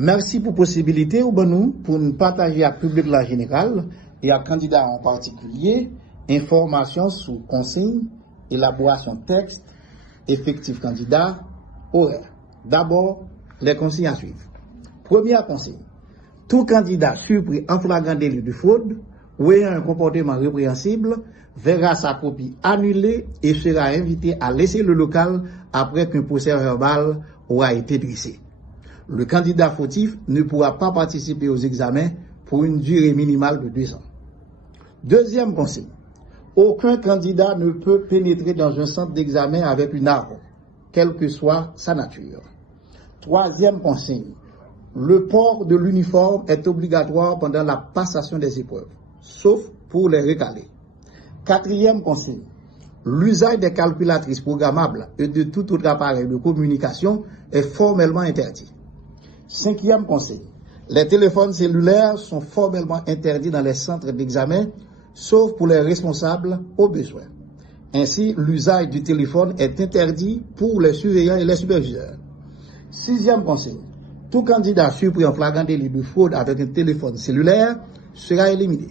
Merci pour la possibilité pour nous partager avec le public en général et à candidats en particulier informations sur consignes, élaboration texte, effectif candidat, horaire. D'abord, les consignes à suivre. Première consigne. Tout candidat surpris en flagrant délit de fraude ou ayant un comportement répréhensible verra sa copie annulée et sera invité à laisser le local après qu'un procès verbal aura été dressé. Le candidat fautif ne pourra pas participer aux examens pour une durée minimale de 2 ans. Deuxième consigne. Aucun candidat ne peut pénétrer dans un centre d'examen avec une arme, quelle que soit sa nature. Troisième consigne. Le port de l'uniforme est obligatoire pendant la passation des épreuves, sauf pour les recalés. Quatrième consigne. L'usage des calculatrices programmables et de tout autre appareil de communication est formellement interdit. Cinquième consigne. Les téléphones cellulaires sont formellement interdits dans les centres d'examen, sauf pour les responsables au besoin. Ainsi, l'usage du téléphone est interdit pour les surveillants et les superviseurs. Sixième consigne. Tout candidat surpris en flagrant délit de fraude avec un téléphone cellulaire sera éliminé.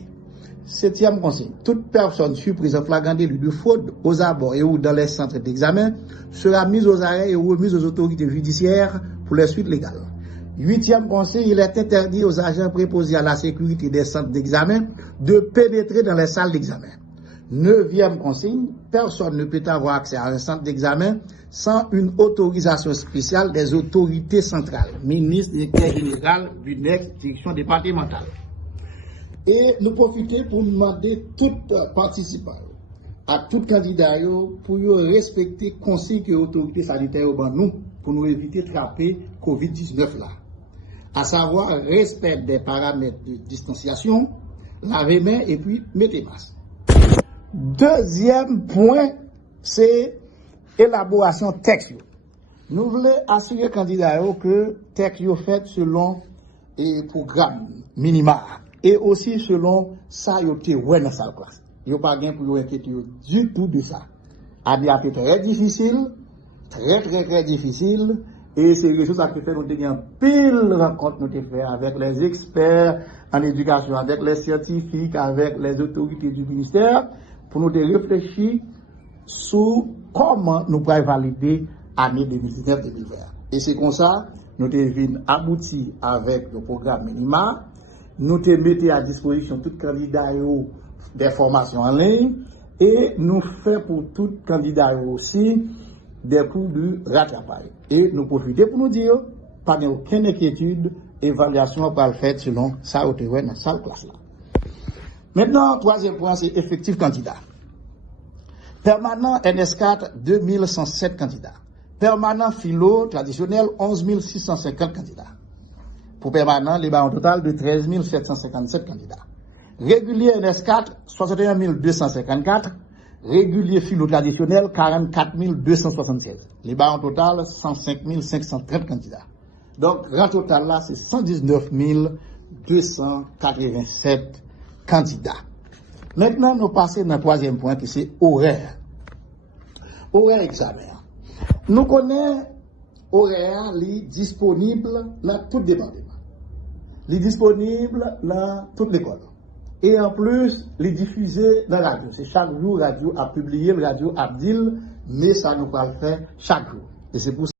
Septième consigne. Toute personne surprise en flagrant délit de fraude aux abords et ou dans les centres d'examen sera mise aux arrêts et remise aux autorités judiciaires pour les suites légales. Huitième conseil, il est interdit aux agents préposés à la sécurité des centres d'examen de pénétrer dans les salles d'examen. Neuvième consigne, personne ne peut avoir accès à un centre d'examen sans une autorisation spéciale des autorités centrales, ministre, directeur général d'une ex-direction départementale. Et nous profitons pour demander tout participant, à tout candidat, pour respecter les consignes que l'autorité sanitaire nous pour nous éviter de frapper COVID-19 là. À savoir respect des paramètres de distanciation, laver mains et puis mettez masque. Deuxième point, c'est élaboration texte. Nous voulons assurer aux candidats que texte est fait selon le programme minima et aussi selon ça qui est dans sa classe. Il n'y a pas de pour inquiéter du tout de ça. A fait très difficile, très difficile. Et c'est quelque chose qui fait nous avons pile rencontre nous fait avec les experts en éducation, avec les scientifiques, avec les autorités du ministère, pour nous réfléchir sur comment nous pouvons valider l'année 2019-2020. Et c'est comme ça, nous devons aboutir avec le programme minima, nous te mettons à disposition tout candidat des formations en ligne, et nous faisons pour tout candidat aussi des cours de rattrapage. Et nous profitons pour nous dire, pas aucune inquiétude, évaluation va le faire selon ça dans cette classe-là. Maintenant, troisième point, c'est effectif candidat. Permanent NS4, 2107 candidats. Permanent philo traditionnel, 11 650 candidats. Pour permanent, les barres en total de 13 757 candidats. Régulier NS4, 61 254. Régulier philo traditionnel, 44 276. Les barres en total, 105 530 candidats. Donc, grand total là, c'est 119 287 candidats. Maintenant, nous passons dans le troisième point qui c'est horaire. Horaire examen. Nous connaissons horaire disponible dans tout département. Il est disponible dans toute l'école. Et en plus, les diffuser dans la radio. C'est chaque jour, radio a publié, le radio a dit, mais ça nous va le faire chaque jour. Et c'est pour